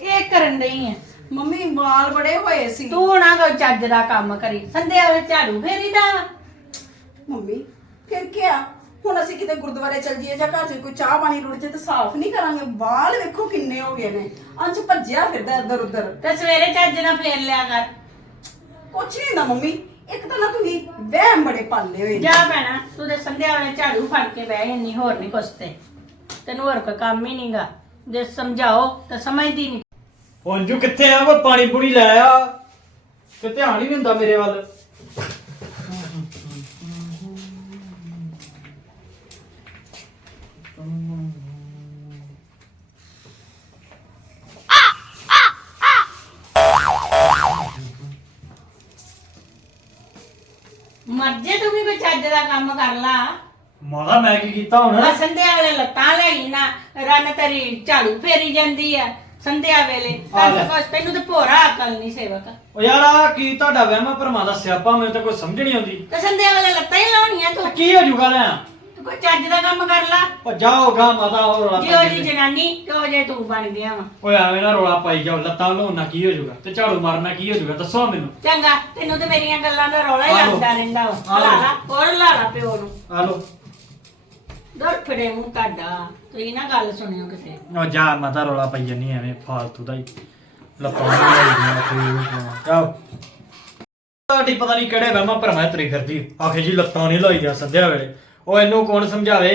ਇਹ ਕਰਨ ਨਹੀਂ ਹੈ ਮੰਮੀ ਵਾਲ ਬੜੇ ਹੋਏ ਸੀ। ਤੂੰ ਨਾ ਕੋਈ ਚੱਜ ਦਾ ਕੰਮ ਕਰੀ। ਸੰਧਿਆ ਵੇਲੇ ਝਾੜੂ ਫੇਰੀਦਾ। ਮੰਮੀ ਫਿਰ ਕੀ ਆ? ਹੁਣ ਅਸੀਂ ਕਿਤੇ ਗੁਰਦੁਆਰੇ ਚੱਲ ਜੀਏ ਜਾਂ ਘਰ 'ਚ ਕੋਈ ਚਾਹ ਪਾਣੀ ਰੁੜ ਜੇ ਤੇ ਸਾਫ਼ ਨਹੀਂ ਕਰਾਂਗੇ। ਵਾਲ ਵੇਖੋ ਕਿੰਨੇ ਹੋ ਗਏ ਨੇ। ਅੰਜ ਭੱਜਿਆ ਫਿਰਦਾ ਇੱਧਰ ਉੱਧਰ। ਤੇ ਸਵੇਰੇ ਚੱਜ ਨਾਲ ਫੇਰ ਲਿਆ ਕਰ। ਕੁਛ ਨਹੀਂ ਹੁੰਦਾ ਮੰਮੀ। ਇੱਕ ਤਾਂ ਨਾ ਤੁਸੀਂ ਵਹਿਮ ਬੜੇ ਪਾਲੇ ਹੋਏ ਨੇ। ਜਾ ਭੈਣਾ ਤੂੰ ਤੇ ਸੰਧਿਆ ਵੇਲੇ ਝਾੜੂ ਫੜ ਕੇ ਬਹਿ ਇੰਨੀ ਹੋਰ ਨਹੀਂ ਕੁਛ ਤੇ। ਤੈਨੂੰ ਹੋਰ ਕੋਈ ਕੰਮ ਹੀ ਨਹੀਂਗਾ ਜੇ ਸਮਝਾਓ ਤਾਂ ਸਮਝਦੀ ਨਹੀਂ ਅੰਜੂ ਕਿੱਥੇ ਆ? ਉਹ ਪਾਣੀ ਪੂਣੀ ਲੈ ਆ। ਤੇ ਧਿਆਨ ਹੀ ਨਹੀਂ ਹੁੰਦਾ ਮੇਰੇ ਵੱਲ। ਮਰ ਜੇ ਤੂੰ ਵੀ ਕੋਈ ਚੱਜ ਦਾ ਕੰਮ ਕਰ ਲਾ। ਮਾਦਾ ਮੈਂ ਕੀ ਕੀਤਾ ਹੁਣ? ਆ ਸੰਧਿਆ ਵੇਲੇ ਲੱਤਾਂ ਲਈ ਨਾ ਰਨ ਤੇਰੀ ਝਾੜੂ ਫੇਰੀ ਜਾਂਦੀ ਆ ਸੰਧਿਆ ਵੇਲੇ। ਆ ਲੈ। ਤੈਨੂੰ ਤੈਨੂੰ ਤੇ ਭੋਰਾ ਅਕਲ ਨਹੀਂ ਸੇਵਕ। ਉਹ ਯਾਰ ਆ ਕੀ ਤੁਹਾਡਾ ਵਹਿਮਾ ਭਰਮਾਂ ਦਾ ਸਿਆਪਾ ਮੈਨੂੰ ਤਾਂ ਕੋਈ ਸਮਝ ਨਹੀਂ ਆਉਂਦੀ। ਤੇ ਸੰਧਿਆ ਵੇਲੇ ਲੱਤਾਂ ਹੀ ਲਾਉਣੀਆਂ ਤੂੰ। ਤੇ ਕੀ ਹੋ ਜੂਗਾ ਲੈ? ਤੂੰ ਕੋਈ ਚੱਜ ਦਾ ਕੰਮ ਕਰ ਲਾ। ਉਹ ਜਾਓ ਗਾ ਮਾਤਾ ਹੋਰ ਰੌਲਾ ਜਿਉ ਪਾਈ ਜੀ ਜਾਂਦੇ। ਜਨਾਨੀ ਤੇ ਜੇ ਤੂੰ ਬਣ ਗਿਆ ਵਾ। ਓਏ ਐਵੇਂ ਨਾ ਰੋਲਾ ਪਾਈ ਜਾਓ ਲੱਤਾਂ ਲੋਣਾ ਕੀ ਹੋ ਜੂਗਾ? ਤੇ ਝਾੜੂ ਮਾਰਨਾ ਕੀ ਹੋ ਜੂਗਾ? ਦੱਸੋ ਮੈਨੂੰ। ਚੰਗਾ ਤੈਨੂੰ ਤੇ ਮੇਰੀਆਂ ਗੱਲਾਂ ਦਾ ਰੌਲਾ ਹੀ ਆਹੋ। ਲੱਗਦਾ ਰਹਿੰਦਾ ਵਾ। ਆਹੋ। ਲਾ ਲਾ ਹੋਰ ਲਾ ਲਾ ਪਿਓ ਨੂੰ। ਆ ਲੋ ਦਰ ਫੜੇ ਮੂੰਹ ਤੁਹਾਡਾ। ਤੁਸੀਂ ਨਾ ਗੱਲ ਸੁਣਿਓ ਕਿਤੇ ਉਹ ਜਾ ਮਾਤਾ ਰੋਲਾ ਪਾਈ ਜਾਨੀ ਐਵੇਂ ਫਾਲਤੂ ਦਾ ਹੀ। ਲੱਤਾਂ ਨੂੰ ਤੁਹਾਡੀ ਪਤਾ ਨਹੀਂ ਕਿਹੜੇ ਵਹਿਮਾਂ ਭਰਮਾਂ 'ਚ ਤੁਰੀ ਫਿਰਦੀ। ਆਖੇ ਜੀ, ਲੱਤਾਂ ਨਹੀਂ ਲਾਈਆਂ ਸੰਧਿਆ ਵੇਲੇ। ਉਹ ਇਹਨੂੰ ਕੌਣ ਸਮਝਾਵੇ?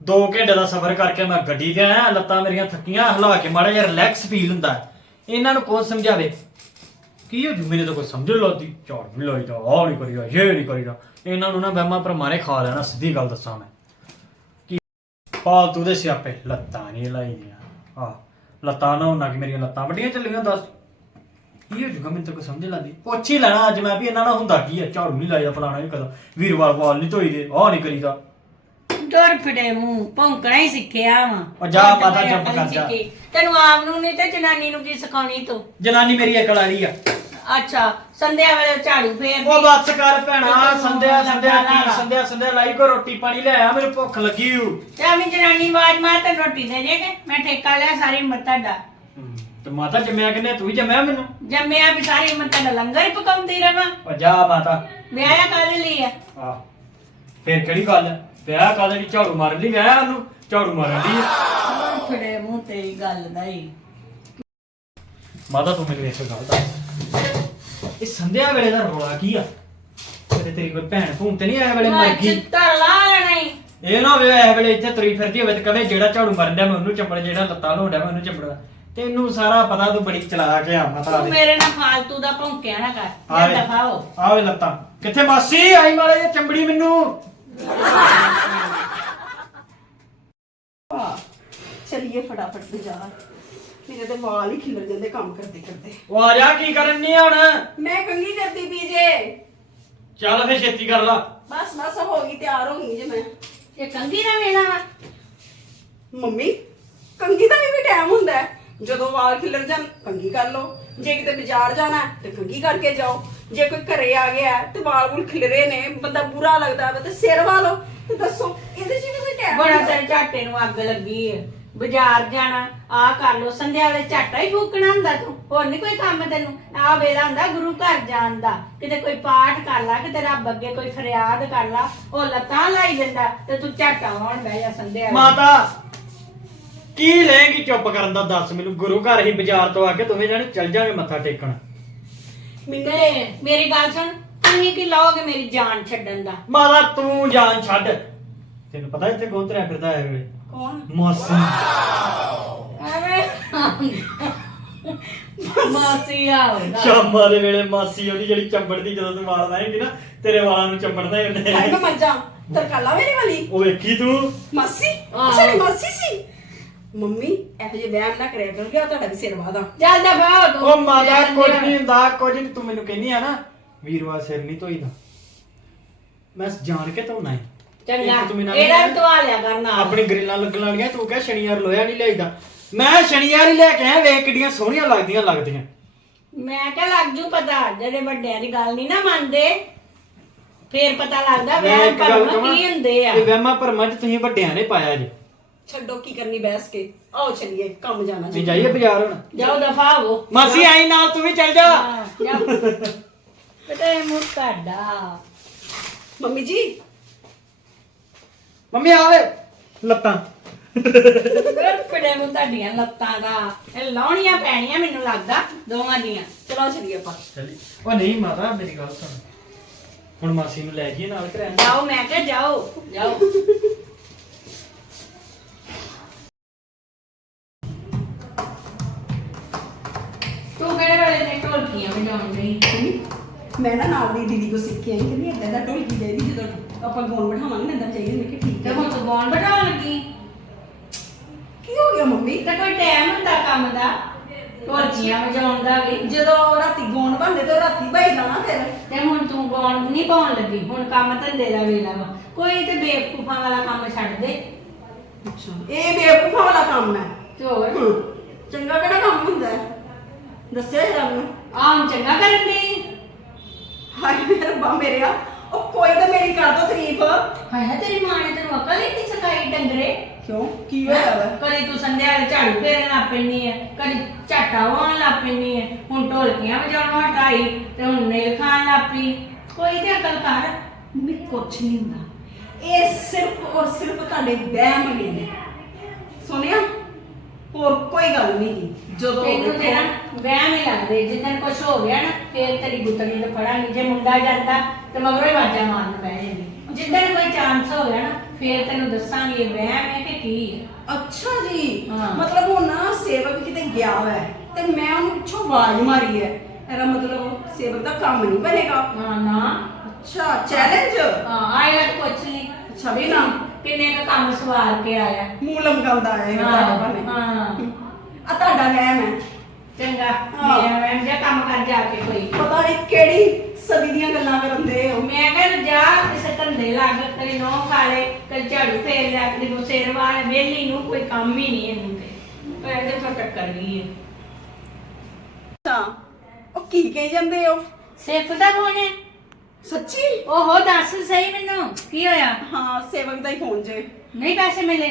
2 ਘੰਟੇ ਦਾ ਸਫ਼ਰ ਕਰਕੇ ਮੈਂ ਗੱਡੀ ਤੇ ਆਇਆ, ਲੱਤਾਂ ਮੇਰੀਆਂ ਥੱਕੀਆਂ, ਹਿਲਾ ਕੇ ਮਾੜਾ ਜਿਹਾ ਰਿਲੈਕਸ ਫੀਲ ਹੁੰਦਾ ਹੈ। ਇਹਨਾਂ ਨੂੰ ਕੌਣ ਸਮਝਾਵੇ? ਕੀ ਹੋ ਜੂ ਮੇਰੇ ਤਾਂ ਕੋਈ ਸਮਝ ਨੀ ਲੱਗਦੀ। ਝਾੜ ਨਹੀਂ ਲਾਈਦਾ, ਆਹ ਨਹੀਂ ਕਰੀਦਾ, ਇਹ ਨਹੀਂ ਕਰੀਦਾ। ਇਹਨਾਂ ਨੂੰ ਨਾ ਵਹਿਮਾਂ ਭਰਮਾਂ ਨੇ ਖਾ ਲੈਣਾ, ਸਿੱਧੀ ਗੱਲ ਦੱਸਾਂ ਮੈਂ। ਫਾਲਤੂ ਦੇ ਸਿਆਪੇ ਲੱਤਾਂ ਨਹੀਂ ਲਾਈਆਂ। ਆ ਲੱਤਾਂ ਨਾ ਹੋਣਾ ਕਿ ਮੇਰੀਆਂ ਲੱਤਾਂ ਵੱਡੀਆਂ ਚੱਲੀਆਂ ਦੱਸ। ਕੀ ਹੋ ਜੂਗਾ ਮੈਨੂੰ ਤਾਂ ਕੋਈ ਸਮਝ ਲੱਗਦੀ। ਪੁੱਛ ਹੀ ਲੈਣਾ ਅੱਜ ਮੈਂ ਵੀ ਇਹਨਾਂ ਨਾਲ ਹੁੰਦਾ ਕੀ ਹੈ ਝਾੜੂ ਨਹੀਂ ਲਾਈਦਾ ਫਲਾਣਾ ਨਹੀਂ ਕਦਾ। ਵੀਰਵਾਰ ਵਾਲ ਨਹੀਂ ਧੋਈਦੇ ਆਹ ਨਹੀਂ ਕਰੀਦਾ। ਦਰ ਫੜੇ ਮੂੰਹ ਭੌਂਕਣਾ ਹੀ ਸਿੱਖਿਆ ਵਾ। ਉਹ ਜਾ ਮਾਤਾ ਚੁੱਪ ਕਰ ਜਾ। ਤੈਨੂੰ ਆਪ ਨੂੰ ਨਹੀਂ ਤੇ ਜਨਾਨੀ ਨੂੰ ਕੀ ਸਿਖਾਉਣੀ ਤੂੰ? ਜਨਾਨੀ ਮੇਰੀ ਅਕਲ ਵਾਲੀ ਆ। ਅੱਛਾ ਸੰਧਿਆ ਵੇਲੇ ਝਾੜੂ ਫੇਰ ਉਹ ਬੱਸ ਕਰ ਭੈਣਾ ਸੰਧਿਆ ਸੰਧਿਆ ਕੀ। ਸੰਧਿਆ ਸੰਧਿਆ ਲਾਈ ਕੋ ਰੋਟੀ ਪਾਣੀ ਲੈ ਆ ਮੈਨੂੰ ਭੁੱਖ ਲੱਗੀ ਹੂ ਤੇ ਆਵੀਂ ਜਨਾਨੀ ਆਵਾਜ਼ ਮਾਰ ਤੇ ਰੋਟੀ ਦੇ ਜੇ ਕਿ ਮੈਂ ਠੇਕਾ ਲਿਆ ਸਾਰੀ ਉਮਰ ਤੁਹਾਡਾ। ਤੇ ਮਾਤਾ ਜੰਮਿਆ ਕਿਨੇ ਤੂੰ ਹੀ ਜੰਮਿਆ ਮੈਨੂੰ? ਜੰਮਿਆ ਵੀ ਸਾਰੀ ਉਮਰ ਤੁਹਾਡਾ ਲੰਗਰ ਹੀ ਪਕਾਉਂਦੀ ਰਵਾਂ। ਉਹ ਜਾ ਮਾਤਾ। ਵਿਆਹਿਆ ਕਾਹਦੇ ਲਈ ਆ? ਆ ਫੇਰ ਕਿਹੜੀ ਗੱਲ ਹੈ? ਵਿਆਹ ਕਾਹਦੇ ਲਈ? ਝਾੜੂ ਮਾਰਨ ਲਈ ਵਿਆਹ ਉਹਨੂੰ? ਝਾੜੂ ਮਾਰਨ ਲਈ ਮੂੰਹ ਤੇਰੀ ਗੱਲ ਦਾ ਹੀ। ਮਾਤਾ ਤੂੰ ਮੈਨੂੰ ਇੱਕ ਗੱਲ ਦੱਸ। ਇਹ ਸੰਧਿਆ ਵੇਲੇ ਦਾ ਰੌਲਾ ਕੀ ਆ? ਕਿਤੇ ਤੇਰੀ ਕੋਈ ਭੈਣ ਭੂਣ ਤੇ ਨਹੀਂ ਆਇਆ ਵੇਲੇ ਮਰ ਗਈ ਚਿੱਤਰ ਲਾ ਲੈਣਾ। ਇਹ ਨਾ ਹੋਵੇ ਇਹ ਵੇਲੇ ਇੱਥੇ ਤੁਰੀ ਫਿਰਦੀ ਹੋਵੇ ਤੇ ਕਵੇ ਜਿਹੜਾ ਝਾੜੂ ਡਿਆ ਮੈਂ ਉਹਨੂੰ ਚੰਬੜ ਜਿਹੜਾ ਲੱਤਾਂ ਲੋਂਡਿਆ ਮੈਂ ਉਹਨੂੰ ਚੰਬੜਦਾ ਤੈਨੂੰ ਸਾਰਾ ਪਤਾ ਤੂੰ ਬੜੀ ਚਲਾਕ ਆ ਮਾਤਾ ਤੂੰ ਮੇਰੇ ਨਾਲ ਫਾਲਤੂ ਦਾ ਭੌਂਕਿਆ ਨਾ ਕਰ। ਆਵੇ। ਜਾ ਦਫਾਓ ਆਵੇ ਲੱਤਾਂ। ਕਿੱਥੇ ਮਾਸੀ? ਆਈ ਮਾਰੇ ਇਹ ਚੰਬੜੀ ਮੈਨੂੰ। ਚਲਿਏ ਫਟਾਫਟ ਬਾਜ਼ਾਰ। ਮੇਰੇ ਤੇ ਵਾਲ ਹੀ ਖਿਲਰ ਜਾਂਦੇ ਕੰਮ ਕਰਦੇ ਕਰਦੇ। ਉਹ ਆ ਜਾ ਕੀ ਕਰਨ ਨਹੀਂ ਹੁਣ? ਮੈਂ ਕੰਗੀ ਕਰਦੀ ਪੀ ਜੇ। ਚੱਲ ਫੇ ਛੇਤੀ ਕਰ ਲਾ। ਬਸ ਬਸ ਹੋ ਗਈ ਤਿਆਰ ਹੋ ਗਈ ਜੇ ਮੈਂ। ਇਹ ਕੰਗੀ ਦਾ ਵੇਲਾ ਵਾ? ਮੰਮੀ ਕੰਗੀ ਦਾ ਵੀ ਟਾਈਮ ਹੁੰਦਾ ਹੈ? ਜਦੋਂ ਵਾਲ ਖਿਲਰ ਜਾਣ ਕੰਗੀ ਕਰ ਲਓ। ਜੇ ਕਿਤੇ ਬਾਜ਼ਾਰ ਜਾਣਾ ਹੈ, ਤੇ ਕੰਗੀ ਕਰਕੇ ਜਾਓ। ਜੇ ਕੋਈ ਘਰੇ ਆ ਗਿਆ ਹੈ, ਤੇ ਵਾਲ ਵੁਲ ਖਿਲਰੇ ਨੇ ਬੰਦਾ ਬੁਰਾ ਲੱਗਦਾ ਵਾ ਤੇ ਸਿਰ ਵਾਲੋ ਤੇ ਦੱਸੋ ਇਹਦੇ 'ਚ ਵੀ ਕੋਈ ਟਾਈਮ ਬੜਾ ਤੇਰੇ ਝਾਟੇ ਨੂੰ ਅੱਗ ਲੱਗੀ ਹੈ ਬਾਜ਼ਾਰ ਜਾਣਾ ਆ ਕਰ ਲੋ ਸੰਧਿਆ ਵੇਲੇ ਝਾਟਾ ਹੀ ਫੂਕਣਾ ਹੁੰਦਾ ਤੂੰ ਹੋਰ ਨਹੀਂ ਕੋਈ ਕੰਮ ਤੈਨੂੰ। ਆ ਵੇਲਾ ਹੁੰਦਾ ਗੁਰੂ ਘਰ ਜਾਣ ਦਾ ਕਿਤੇ ਕੋਈ ਪਾਠ ਕਰ ਲਾ ਕਿਤੇ ਰੱਬ ਅੱਗੇ ਕੋਈ ਫਰਿਆਦ ਕਰ ਲਾ ਉਹ ਲੱਤਾਂ ਲਾਈ ਦਿੰਦਾ ਤੇ ਤੂੰ ਝਾਟਾ ਹੋਣ ਬਹਿ ਜਾ ਸੰਧਿਆ ਵੇਲੇ। ਮਾਤਾ ਕੀ ਲੈਂਗੀ ਚੁੱਪ ਕਰਨ ਦਾ ਦੱਸ ਮੈਨੂੰ। ਗੁਰੂ ਘਰ ਹੀ ਬਾਜ਼ਾਰ ਤੋਂ ਆ ਕੇ ਦੋਵੇਂ ਜਾਣੇ ਚੱਲ ਜਾਗੇ ਮੱਥਾ ਟੇਕਣ। ਮੈਨੂੰ ਤੇ ਮੇਰੀ ਗੱਲ ਸੁਣ ਤੁਸੀਂ ਕੀ ਲਾਓਗੇ ਮੇਰੀ ਜਾਨ ਛੱਡਣ ਦਾ? ਮਾਤਾ ਤੂੰ ਜਾਨ ਛੱਡ। ਤੈਨੂੰ ਪਤਾ ਇੱਥੇ ਕੌਣ ਤਰਿਆ ਫਿਰਦਾ ਹੈ ਵੇ। ਕੌਣ? ਮਾਸੀ। ਐਵੇਂ? ਮਾਸੀ ਆਉਂਦਾ ਸ਼ਾਮਾਂ ਦੇ ਵੇਲੇ ਮਾਸੀ ਉਹਦੀ ਜਿਹੜੀ ਚੰਬੜਦੀ ਜਦੋਂ ਤੂੰ ਵਾਲ ਲਾਏਂਗੀ ਨਾ ਤੇਰੇ ਵਾਲਾਂ ਨੂੰ ਚੰਬੜਦਾ ਹੀ ਹਾਏ ਉਹਨੇ ਮੈਂ ਮਰ ਜਾ ਤਰਕਾਲਾ ਮੇਰੀ ਵਾਲੀ। ਉਹ ਵੇਖੀ ਤੂੰ? ਮਾਸੀ? ਆਹੋ। ਅੱਛਾ ਇਹ ਮਾਸੀ ਸੀ? ਮੰਮੀ ਇਹੋ ਜਿਹੇ ਵਹਿਮ ਨਾ ਕਰਿਆ ਕਰੋ ਗਿਆ ਤੁਹਾਡਾ ਵੀ ਸਿਰ ਵਾਦਾ ਚੱਲ ਜਾ ਬਾਹਰ। ਤੂੰ ਉਹ ਮਾਤਾ ਕੁਝ ਨਹੀਂ ਹੁੰਦਾ ਕੁਝ ਨਹੀਂ ਤੂੰ ਮੈਨੂੰ ਕਹਿੰਦੀ ਆ ਨਾ ਵੀਰਵਾਰ ਸਿਰ ਨਹੀਂ ਧੋਈਦਾ। ਮੈਂ ਜਾਣ ਕੇ ਧੋਣਾ ਹੈ ਚੰਗਾ। ਇੱਕ ਤੂੰ ਮੈਨੂੰ ਇਹਦਾ ਵੀ ਧਵਾ ਲਿਆ ਕਰਨਾ ਆਪਣੀ ਗ੍ਰਿਲਾਂ ਲੱਗਣ ਵਾਲੀਆਂ ਤੂੰ ਕਹਿ ਸ਼ਨੀਵਾਰ ਲੋਹਾ ਨਹੀਂ ਲਿਆਈਦਾ। ਮੈਂ ਸ਼ਨੀਵਾਰ ਹੀ ਲੈ ਕੇ ਆਇਆ ਵੇਖ ਕਿੱਡੀਆਂ ਸੋਹਣੀਆਂ ਲੱਗਦੀਆਂ ਲੱਗਦੀਆਂ। ਮੈਂ ਕਿਹਾ ਲੱਗ ਜੂ ਪਤਾ ਜਿਹੜੇ ਵੱਡਿਆਂ ਦੀ ਗੱਲ ਨਹੀਂ ਨਾ ਮੰਨਦੇ। ਫੇਰ ਪਤਾ ਲੱਗਦਾ ਵਹਿਮ ਭਰਮ ਕੀ ਹੁੰਦੇ ਆ। ਇਹ ਵਹਿਮਾਂ ਭਰਮਾਂ 'ਚ ਤੁਸੀਂ ਵੱਡਿਆਂ ਨੇ ਪਾਇਆ ਜੀ। ਛੱਡੋ ਕੀ ਕਰਨੀ ਬਹਿਸ ਕੇ। ਆਓ ਚਲੀਏ ਕੰਮ ਜਾਣਾ ਜੀ ਜਾਈਏ ਬਾਜ਼ਾਰ ਹੁਣ। ਜਾਓ ਦਫਾ ਹੋ। ਮਾਸੀ ਆਈ ਨਾਲ ਤੂੰ ਵੀ ਚੱਲ ਜਾ। ਹਾਂ, ਜਾਓ। ਕਿਤੇ ਮੂੰਹ ਕੱਢਾ ਮੰਮੀ ਜੀ ਮੰਮੀ ਆਵੇ ਲੱਤਾਂ। ਤੁਹਾਡੀਆਂ ਲੱਤਾਂ ਦਾ। ਇਹ ਲਾਉਣੀਆਂ ਪੈਣੀਆਂ ਮੈਨੂੰ ਲੱਗਦਾ ਦੋਵਾਂ ਦੀਆਂ। ਚਲੋ ਚਲੀਏ ਆਪਾਂ। ਚੱਲੀ ਉਹ ਨਹੀਂ ਮਾਤਾ ਮੇਰੀ ਗੱਲ ਸੁਣ। ਹੁਣ ਮਾਸੀ ਨੂੰ ਲੈ ਜਾਈਏ ਨਾਲ ਕਰਿਆ ਜਾਓ ਮੈਂ ਕਿਹਾ ਜਾਓ ਜਾਓ। ਤੂੰ ਕਿਹੜੇ ਵੇਲੇ ਨੇ ਢੋਲਕੀਆਂ ਵਜਾਉਣ ਮੰਮੀ, ਮੈਂ ਨਾ ਨਾਲ ਦੀ ਦੀਦੀ ਕੋ ਸਿੱਖ ਕੇ ਆਈ ਕਿ ਨਹੀਂ ਏਦਾਂ ਦਾ ਢੋਲਕੀ ਚਾਹੀਦੀ ਜਦੋਂ ਆਪਾਂ ਗਾਉਣ ਬਿਠਾਵਾਂਗੇ ਨਾ ਏਦਾਂ ਚਾਹੀਦੀ ਮੈਂ ਕਿਹਾ ਠੀਕ ਤੇ ਹੈ ਹੁਣ ਤੂੰ ਗਾਉਣ ਬਟਾਉਣ ਲੱਗੀ? ਕੀ ਹੋ ਗਿਆ ਮੰਮੀ? ਤੇ ਕੋਈ ਟਾਈਮ ਹੁੰਦਾ ਕੰਮ ਦਾ? ਢੋਲਕੀਆਂ ਵਜਾਉਣ ਦਾ ਵੀ? ਜਦੋਂ ਰਾਤੀ ਗਾਉਣ ਬੰਦੇ ਤਾਂ ਰਾਤੀ ਭਾਈ ਨਾ ਫਿਰ। ਤੇ ਹੁਣ ਤੂੰ ਗਾਉਣ ਨਹੀਂ ਪਾਉਣ ਲੱਗੀ ਹੁਣ ਕੰਮ ਧੰਦੇ ਦਾ ਵੇਲਾ ਵਾ। ਕੋਈ ਤੇ ਬੇਵਕੂਫਾਂ ਵਾਲਾ ਕੰਮ ਛੱਡ ਦੇ। ਅੱਛਾ ਇਹ ਬੇਵਕੂਫਾਂ ਵਾਲਾ ਕੰਮ ਹੈ। ਤੇ ਹੋਰ? ਹਮ, ਚੰਗਾ ਕਿਹੜਾ ਕੰਮ ਹੁੰਦਾ ਹੈ? ਦੱਸਿਆ ਜਰਾ ਮੈਨੂੰ। ਆਮ ਚੰਗਾ ਕਰਨ ਦੀ ਹਾਏ ਮੇਰੇ ਰੱਬਾ ਮੇਰਿਆ। ਉਹ ਕੋਈ ਤਾਂ ਮੇਰੀ ਕਰ ਦੋ ਤਾਰੀਫ। ਹਾਏ ਹਾਏ ਤੇਰੀ ਮਾਂ ਨੇ ਤੈਨੂੰ ਅਕਲ ਹੀ ਨਹੀਂ ਸਿਖਾਈ ਡੰਗਰੇ। ਕਿਉਂ? ਕੀ ਹੋਇਆ ਵਾ? ਕਦੀ ਤੂੰ ਸੰਧਿਆ ਵੇਲੇ ਝਾੜੂ ਫੇਰਨ ਲੱਗ ਪੈਂਦੀ ਹੈ ਕਦੀ ਝਾਟਾ ਵਾਉਣ ਲੱਗ ਪੈਂਦੀ ਹੈ ਹੁਣ ਢੋਲਕੀਆਂ ਵਜਾਉਣੋਂ ਹਟਾਈ ਤੇ ਹੁਣ ਨੇਲ ਖਾਣ ਲੱਗ ਪਈ। ਕੋਈ ਤੇ ਅਕਲ ਕਰ। ਮੰਮੀ ਕੁਛ ਨਹੀਂ ਹੁੰਦਾ। ਇਹ ਸਿਰਫ ਔਰ ਸਿਰਫ ਤੁਹਾਡੇ ਵਹਿਮ ਨੇ। ਸੁਣਿਆ? ਹੋਰ ਕੋਈ ਗੱਲ ਨਹੀਂ ਗੀ ਜਦੋਂ ਤੈਨੂੰ ਤੇ ਨਾ ਵਹਿਮ ਹੀ ਲੱਗਦੇ ਜਿੱਦਣ ਕੁਝ ਹੋ ਗਿਆ ਨਾ ਫੇਰ ਤੇਰੀ ਗੁੱਤੜੀ ਤੇ ਫੜਾਂਗੀ ਜੇ ਮੁੰਡਾ ਜਾਂਦਾ ਤੇ ਮਗਰੋਂ ਹੀ ਵਾਜਾ ਮਾਰਨ ਪੈ ਜਾਂਦੀ। ਜਿੱਦਣ ਕੋਈ ਚਾਂਸ ਹੋ ਗਿਆ ਨਾ ਫੇਰ ਤੈਨੂੰ ਦੱਸਾਂਗੀ ਇਹ ਵਹਿਮ ਹੈ ਕਿ ਕੀ ਹੈ। ਅੱਛਾ ਜੀ ਹਾਂ। ਮਤਲਬ ਉਹ ਨਾ ਸੇਵਕ ਕਿਤੇ ਗਿਆ ਹੋਇਆ ਹੈ ਤੇ ਮੈਂ ਉਹਨੂੰ ਪਿੱਛੋਂ ਆਵਾਜ਼ ਮਾਰੀ ਹੈ। ਇਹਦਾ ਮਤਲਬ ਸੇਵਕ ਦਾ ਕੰਮ ਨਹੀਂ ਬਣੇਗਾ। ਨਾ ਨਾ। ਅੱਛਾ ਚੈਲੰਜ ਹਾਂ ਆਏਗਾ ਤਾਂ ਕੁਛ ਨਹੀਂ ਅੱਛਾ ਵੀ ਨਾ। ਕਿੰਨੇ ਕੁ ਕੰਮ ਸਵਾਰ ਕੇ ਆਇਆ। ਮੂੰਹ ਲਮਕਾਉਂਦਾ ਹੈ ਹਾਂ ਆ ਤੁਹਾਡਾ ਵਹਿਮ ਹੈ। ਚੰਗਾ। ਹਾਂ। ਮੇਰਾ ਮੈਂ ਜਾ ਕੰਮ ਕਰ ਜਾ ਕੇ ਕੋਈ। ਪਤਾ ਨਹੀਂ ਕਿਹੜੀ ਸਦੀ ਦੀਆਂ ਗੱਲਾਂ ਕਰਦੇ ਹੋ। ਮੈਂ ਕਹਿੰਦਾ ਜਾ ਕਿਸੇ ਧੰਦੇ ਲੱਗ ਕਦੇ ਨੌ ਖਾ ਲੈ ਕਦੇ ਝਾੜੂ ਫੇਰ ਲਿਆ ਕਦੇ ਕੋ ਸਿਰ ਵਾਲ ਵੇਲੀ ਨੂੰ ਕੋਈ ਕੰਮ ਹੀ ਨਹੀਂ ਇਹਨੂੰ ਤੇ ਪਰ ਇਹਦੇ ਤੋਂ ਟੱਕਰ ਗਈ ਹੈ। ਅੱਛਾ ਉਹ ਕੀ ਕਹੀ ਜਾਂਦੇ ਹੋ? ਸਿੱਖ ਦਾ ਫੋਨ ਹੈ? ਸੱਚੀ? ਓਹੋ ਦੱਸ ਸਹੀ ਮੈਨੂੰ ਕੀ ਹੋਇਆ? ਹਾਂ ਸੇਵਕ ਦਾ ਹੀ ਫੋਨ ਜੇ। ਨਹੀਂ ਪੈਸੇ ਮਿਲੇ।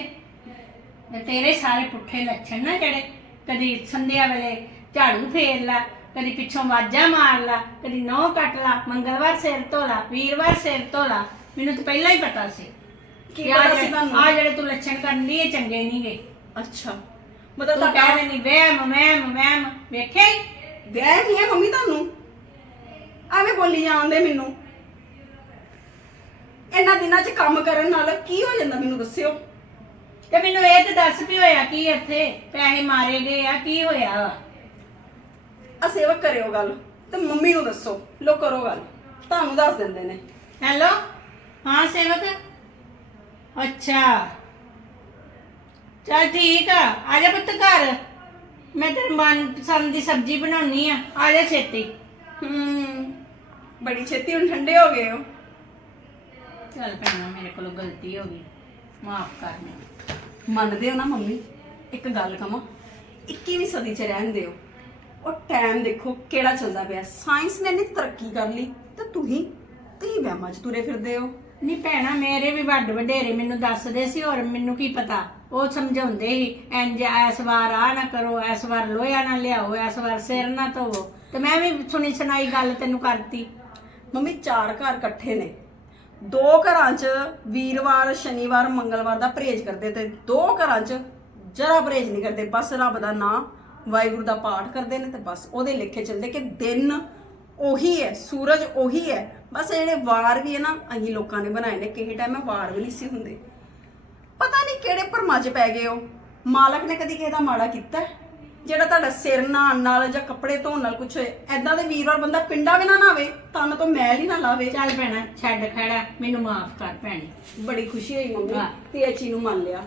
ਤੇ ਤੇਰੇ ਸਾਰੇ ਪੁੱਠੇ ਲੱਛਣ ਨਾ ਜਿਹੜੇ। ਕਦੀ ਸੰਧਿਆ ਵੇਲੇ ਝਾੜੂ ਫੇਰ ਲਾ ਕਦੀ ਪਿੱਛੋਂ ਵਾਜਾ ਮਾਰ ਲਾ ਕਦੀ ਨਹੁੰ ਕੱਟ ਲਾ ਮੰਗਲਵਾਰ ਸਿਰ ਧੋ ਲਾ ਵੀਰਵਾਰ ਸਿਰ ਧੋ ਲਾ ਮੈਨੂੰ ਤਾਂ ਪਹਿਲਾਂ ਹੀ ਪਤਾ ਸੀ। ਕੀ ਕਿ ਆ ਪਤਾ ਸੀ ਤੁਹਾਨੂੰ? ਆ ਜਿਹੜੇ ਤੂੰ ਲੱਛਣ ਕਰਨੀ ਇਹ ਚੰਗੇ ਨਹੀਂ ਗਏ ਅੱਛਾ। ਮਤਲਬ ਤੂੰ ਤੁਹਾਡਾ ਕਹਿੰਦੇ ਨਹੀਂ ਵਹਿਮ ਵਹਿਮ ਵਹਿਮ। ਵੇਖਿਆ ਈ? ਵਿਆਹ ਨਹੀਂ ਹੈ ਮੰਮੀ ਤੁਹਾਨੂੰ? ਐਵੇਂ ਬੋਲੀ ਜਾਂਦੇ ਮੈਨੂੰ। ਇਹਨਾਂ ਦਿਨਾਂ 'ਚ ਕੰਮ ਕਰਨ ਨਾਲ ਕੀ ਹੋ ਜਾਂਦਾ ਮੈਨੂੰ ਦੱਸਿਓ? ਤੇ ਮੈਨੂੰ ਇਹ ਤੇ ਦੱਸ ਵੀ ਹੋਇਆ ਕੀ ਇੱਥੇ ਪੈਸੇ ਮਾਰੇ ਗਏ ਆ ਕੀ ਹੋਇਆ ਵਾ? ਆ ਸੇਵਕ ਕਰਿਓ ਗੱਲ ਤੇ ਮੰਮੀ ਨੂੰ ਦੱਸੋ ਲੋ ਕਰੋ ਗੱਲ। ਤੁਹਾਨੂੰ ਦੱਸ ਦਿੰਦੇ ਨੇ। ਹੈਲੋ? ਹਾਂ ਸੇਵਕ? ਅੱਛਾ। ਚਲ ਠੀਕ ਆ ਆ ਜਾ ਪੁੱਤ ਘਰ। ਮੈਂ ਤੇਰੇ ਮਨ ਪਸੰਦ ਦੀ ਸਬਜ਼ੀ ਬਣਾਉਣੀ ਆ ਆ ਜਾ ਛੇਤੀ। ਹੂੰ ਬੜੀ ਛੇਤੀ ਹੁਣ ਠੰਡੇ ਹੋ ਗਏ ਹੋ। ਚੱਲ ਭੈਣਾ ਮੇਰੇ ਕੋਲੋਂ ਗਲਤੀ ਹੋ ਗਈ। ਮਾਫ ਕਰ ਮੈਨੂੰ ਮੰਨਦੇ ਹੋ ਨਾ ਮੰਮੀ? ਇੱਕ ਗੱਲ ਕਹਾਂ 21ਵੀਂ ਸਦੀ 'ਚ ਰਹਿੰਦੇ ਹੋ। ਉਹ ਟਾਈਮ ਦੇਖੋ ਕਿਹੜਾ ਚੱਲਦਾ ਪਿਆ। ਸਾਇੰਸ ਨੇ ਇੰਨੀ ਤਰੱਕੀ ਕਰ ਲਈ ਤੇ ਤੁਸੀਂ ਤੁਸੀਂ ਵਹਿਮਾਂ 'ਚ ਤੁਰੇ ਫਿਰਦੇ ਹੋ। ਨਹੀਂ ਭੈਣਾ ਮੇਰੇ ਵੀ ਵੱਡ ਵਡੇਰੇ ਮੈਨੂੰ ਦੱਸਦੇ ਸੀ ਔਰ ਮੈਨੂੰ ਕੀ ਪਤਾ ਉਹ ਸਮਝਾਉਂਦੇ ਸੀ ਇੰਜ ਇਸ ਵਾਰ ਆ ਨਾ ਕਰੋ ਇਸ ਵਾਰ ਲੋਹਾ ਨਾ ਲਿਆਓ ਇਸ ਵਾਰ ਸਿਰ ਨਾ ਧੋਵੋ। ਤੇ ਮੈਂ ਵੀ ਸੁਣੀ ਸੁਣਾਈ ਗੱਲ ਤੈਨੂੰ ਕਰਤੀ। ਮੰਮੀ ਚਾਰ ਘਰ ਇਕੱਠੇ ਨੇ। ਦੋ ਘਰਾਂ 'ਚ ਵੀਰਵਾਰ, ਸ਼ਨੀਵਾਰ, ਮੰਗਲਵਾਰ ਦਾ ਪਰਹੇਜ ਕਰਦੇ ਤੇ ਦੋ ਘਰਾਂ 'ਚ ਜਰਾ ਪਰਹੇਜ ਨਹੀਂ ਕਰਦੇ। ਬਸ ਰੱਬ ਦਾ ਨਾਮ ਵਾਹਿਗੁਰੂ ਦਾ ਪਾਠ ਕਰਦੇ ਨੇ ਤੇ ਬਸ ਉਹਦੇ ਲਿਖੇ ਚੱਲਦੇ ਕਿ ਦਿਨ ਉਹੀ ਹੈ, ਸੂਰਜ ਉਹੀ ਹੈ। ਬਸ ਜਿਹੜੇ ਵਾਰ ਵੀ ਹੈ ਨਾ, ਅਸੀਂ ਲੋਕਾਂ ਨੇ ਬਣਾਏ ਨੇ, ਕਿਸੇ ਟਾਈਮ ਵਾਰ ਵੀ ਨਹੀਂ ਸੀ ਹੁੰਦੇ। ਪਤਾ ਨਹੀਂ ਕਿਹੜੇ ਭਰਮਾਂ 'ਚ ਪੈ ਗਏ ਹੋ ਮਾਲਕ ਨੇ ਕਦੀ ਕਿਸੇ ਦਾ ਮਾੜਾ ਕੀਤਾ? ਜਿਹੜਾ ਤੁਹਾਡਾ ਸਿਰ ਨਹਾਉਣ ਨਾਲ ਜਾਂ ਕੱਪੜੇ ਧੋਣ ਨਾਲ ਕੁਛ ਐਦਾਂ ਦੇ ਵੀਰਵਾਰ ਬੰਦਾ ਪਿੰਡਾ ਵੀ ਨਾ ਨਾਵੇ ਤਨ ਤੋਂ ਮੈਲ ਹੀ ਨਾ ਲਾਵੇ। ਚੱਲ ਭੈਣਾ ਛੱਡ ਖੜਾ ਮੈਨੂੰ ਮਾਫ ਕਰ ਭੈਣੀ। ਬੜੀ ਖੁਸ਼ੀ ਹੋਈ ਮੰਮੀ। ਤੇ ਚੀਜ਼ ਨੂੰ ਮੰਨ ਲਿਆ।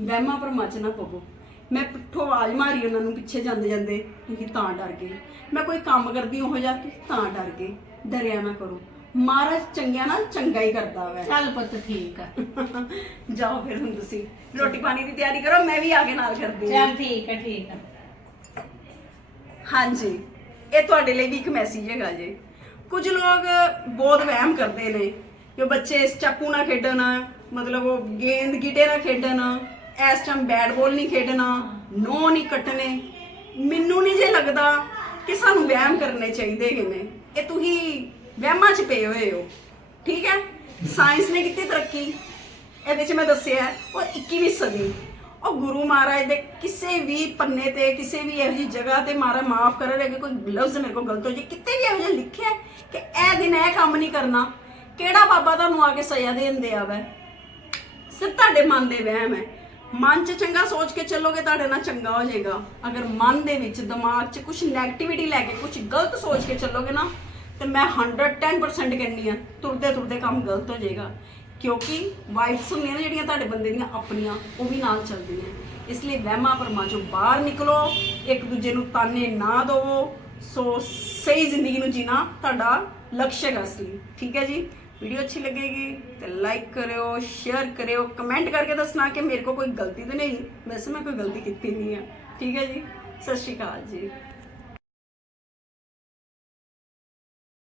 ਵਹਿਮਾਂ ਭਰਮਾਂ 'ਚ ਨਾ ਪਵੋ। ਮੈਂ ਪਿੱਠੋਂ ਆਵਾਜ਼ ਮਾਰੀ ਉਹਨਾਂ ਨੂੰ ਪਿੱਛੇ ਜਾਂਦੇ ਜਾਂਦੇ ਤੁਸੀਂ ਤਾਂ ਡਰ ਗਏ। ਮੈਂ ਕੋਈ ਕੰਮ ਕਰਦੀ ਉਹ ਜਾ ਕੇ ਤਾਂ ਡਰ ਗਏ। ਡਰਿਆ ਨਾ ਕਰੋ। ਮਹਾਰਾਜ ਚੰਗਿਆ ਨਾਲ ਚੰਗਾ ਹੀ ਕਰਦਾ ਵੈ। ਚੱਲ ਪੁੱਤ ਠੀਕ ਆ। ਜਾਓ ਫਿਰ ਹੁਣ ਤੁਸੀਂ। ਰੋਟੀ ਪਾਣੀ ਦੀ ਤਿਆਰੀ ਕਰੋ ਮੈਂ ਵੀ ਆ ਕੇ ਨਾਲ ਕਰਦੀ ਹਾਂ। ਚੱਲ ਠੀਕ ਆ ਠੀਕ ਆ। ਹਾਂਜੀ। ਇਹ ਤੁਹਾਡੇ ਲਈ ਵੀ ਇੱਕ ਮੈਸੇਜ ਹੈਗਾ ਜੀ। ਕੁਝ ਲੋਕ ਬਹੁਤ ਵਹਿਮ ਕਰਦੇ ਨੇ ਕਿ ਬੱਚੇ ਇਸ ਚਾਕੂ ਨਾਲ ਖੇਡਣ, ਮਤਲਬ ਉਹ ਗੇਂਦ ਗਿੱਟੇ ਨਾਲ ਖੇਡਣ, ਇਸ ਟਾਈਮ ਬੈਟ ਬਾਲ ਨਹੀਂ ਖੇਡਣਾ, ਨੋ ਨਹੀਂ ਕੱਟਣੇ। ਮੈਨੂੰ ਨਹੀਂ ਜੇ ਲੱਗਦਾ ਕਿ ਸਾਨੂੰ ਵਹਿਮ ਕਰਨੇ ਚਾਹੀਦੇ ਹੈਗੇ ਨੇ। ਇਹ ਤੁਸੀਂ ਵਹਿਮਾਂ 'ਚ ਪਏ ਹੋਏ ਹੋ। ਠੀਕ ਹੈ? ਸਾਇੰਸ ਨੇ ਕੀਤੀ ਤਰੱਕੀ। ਇਹਦੇ 'ਚ ਮੈਂ ਦੱਸਿਆ, ਉਹ 21ਵੀਂ ਸਦੀ। ਉਹ ਗੁਰੂ ਮਹਾਰਾਜ ਦੇ ਕਿਸੇ ਵੀ ਪੰਨੇ ਤੇ, ਕਿਸੇ ਵੀ ਇਹੋ ਜਿਹੀ ਜਗ੍ਹਾ ਤੇ ਮਾਰਾ ਮਾਫ ਕਰ ਰਿਹਾ ਕਿ ਕੋਈ ਲਫ਼ਜ਼ ਮੇਰੇ ਕੋਲ ਗਲਤ ਹੋ ਜੇ, ਕਿਤੇ ਵੀ ਇਹੋ ਜਿਹਾ ਲਿਖਿਆ ਹੈ ਕਿ ਇਹ ਦਿਨ ਇਹ ਕੰਮ ਨਹੀਂ ਕਰਨਾ, ਕਿਹੜਾ ਬਾਬਾ ਤੁਹਾਨੂੰ ਆ ਕੇ ਸਜ਼ਾ ਦੇਣ ਦੇ ਆਵੇ? ਸਿਰਫ ਤੁਹਾਡੇ ਮਨ ਦੇ ਵਹਿਮ ਹੈ। ਮਨ 'ਚ ਚੰਗਾ ਸੋਚ ਕੇ ਚੱਲੋਗੇ, ਤੁਹਾਡੇ ਨਾਲ ਚੰਗਾ ਹੋ ਜਾਏਗਾ। ਅਗਰ ਮਨ ਦੇ ਵਿੱਚ, ਦਿਮਾਗ 'ਚ ਕੁਝ 네ਗੇਟਿਵਿਟੀ ਲੈ ਕੇ ਕੁਝ ਗਲਤ ਸੋਚ ਕੇ ਚੱਲੋਗੇ ਨਾ, ਤੇ ਮੈਂ 110% ਕਹਿੰਦੀ ਆ ਤੁਰਦੇ ਤੁਰਦੇ ਕੰਮ ਗਲਤ ਹੋ ਜਾਏਗਾ। ਕਿਉਂਕਿ ਵਾਈਫਸ ਹੁੰਦੀਆਂ ਨੇ ਜਿਹੜੀਆਂ ਤੁਹਾਡੇ ਬੰਦੇ ਦੀਆਂ ਆਪਣੀਆਂ, ਉਹ ਵੀ ਨਾਲ ਚੱਲਦੀਆਂ ਇਸ ਲਈ ਵਹਿਮਾਂ ਭਰਮਾਂ ਚੋਂ ਬਾਹਰ ਨਿਕਲੋ, ਇੱਕ ਦੂਜੇ ਨੂੰ ਤਾਨੇ ਨਾ ਦਿਵੋ। ਸੋ ਸਹੀ ਜ਼ਿੰਦਗੀ ਨੂੰ ਜੀਣਾ ਤੁਹਾਡਾ ਲਕਸ਼ ਹੈਗਾ ਅਸਲੀ ਠੀਕ ਹੈ ਜੀ? ਵੀਡੀਓ ਅੱਛੀ ਲੱਗੇਗੀ ਤੇ ਲਾਈਕ ਕਰਿਓ ਸ਼ੇਅਰ ਕਰਿਓ ਕਮੈਂਟ ਕਰਕੇ ਦੱਸਣਾ ਕਿ ਮੇਰੇ ਕੋ ਕੋਈ ਗਲਤੀ ਤਾਂ ਨਹੀਂ। ਵੈਸੇ ਮੈਂ ਕੋਈ ਗਲਤੀ ਕੀਤੀ ਨਹੀਂ ਹੈ ਠੀਕ ਹੈ ਜੀ? ਸਤਿ ਸ਼੍ਰੀ ਅਕਾਲ ਜੀ।